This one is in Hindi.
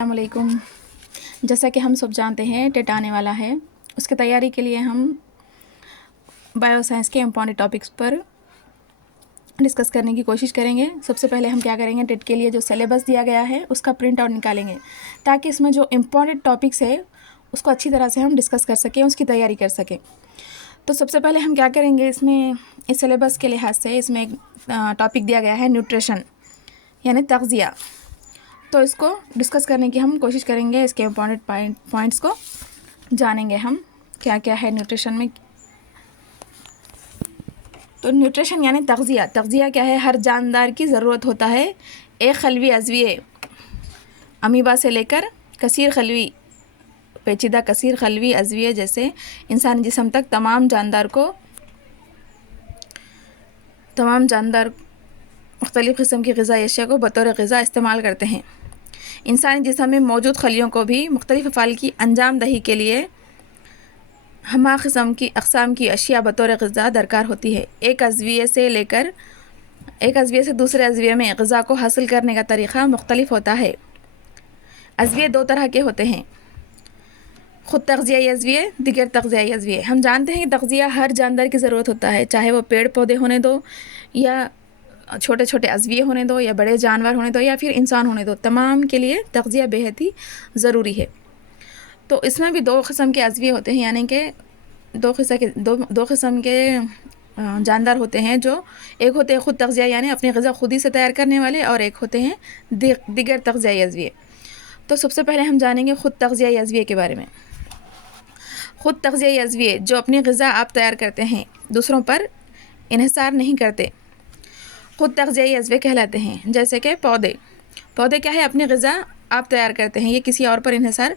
अस्सलामुअलैकुम। जैसा कि हम सब जानते हैं टेट आने वाला है, उसकी तैयारी के लिए हम बायोसाइंस के इम्पॉर्टेंट टॉपिक्स पर डिस्कस करने की कोशिश करेंगे। सबसे पहले हम क्या करेंगे, टेट के लिए जो सिलेबस दिया गया है उसका प्रिंट आउट निकालेंगे ताकि इसमें जो इम्पॉर्टेंट टॉपिक्स है उसको अच्छी तरह से हम डिस्कस कर सकें, उसकी तैयारी कर सकें। तो सबसे पहले हम क्या करेंगे, इसमें इस सिलेबस के लिहाज से इसमें एक टॉपिक दिया गया है न्यूट्रिशन यानी तग़ज़िया। तो इसको डिस्कस करने की हम कोशिश करेंगे, इसके इम्पॉर्टेंट पॉइंट्स को जानेंगे हम क्या क्या है न्यूट्रिशन में। तो न्यूट्रिशन यानी तग़ज़िया। तग़ज़िया क्या है, हर जानदार की ज़रूरत होता है एक खलवी अज़विये अमीबा से लेकर कसीर खलवी पेचीदा कसीर खलवी अज़विये जैसे इंसानी जिस्म तक तमाम जानदार मुख्तलिफ़ किस्म की ग़िज़ाई अशिया को बतौर ग़िज़ा इस्तेमाल करते हैं। इंसानी जिस्म में मौजूद खलियों को भी मुख्तलिफ़ अफ़आल की अंजाम दही के लिए हमा किस्म की अक़साम की अशिया बतौर ग़िज़ा दरकार होती है। एक अज़विये से दूसरे अज़विये में ग़िज़ा को हासिल करने का तरीक़ा मुख्तलिफ़ होता है। अज़विये दो तरह के होते हैं, ख़ुद तग़ज़ियाई अज़विये, दिगर तग़ज़ियाई अज़विये। हम जानते हैं कि तग़ज़िया हर जानदार की ज़रूरत होता है, चाहे वो पेड़ पौधे होने दो या छोटे छोटे अज़विये होने दो या बड़े जानवर होने दो या फिर इंसान होने दो, तमाम के लिए तग़ज़िया बेहद ही ज़रूरी है। तो इसमें भी दो किस्म के अज़विये होते हैं, यानी कि दो किस्म के जानदार होते हैं। जो एक होते हैं ख़ुद तग़ज़िया यानी अपनी ग़िज़ा खुद ही से तैयार करने वाले, और एक होते हैं दिगर तग़ज़ियाई अज़विये। तो सबसे पहले हम जानेंगे ख़ुद तग़ज़ियाई अज़विये के बारे में। ख़ुद तग़ज़ियाई अज़विये जो अपनी ग़िज़ा आप तैयार करते हैं, दूसरों पर इन्हिसार नहीं करते, ख़ुद तग़ज़ियाई अज़विये कहलाते हैं। जैसे कि पौधे क्या है, अपनी ग़िज़ा आप तैयार करते हैं, ये किसी और पर इन्हिसार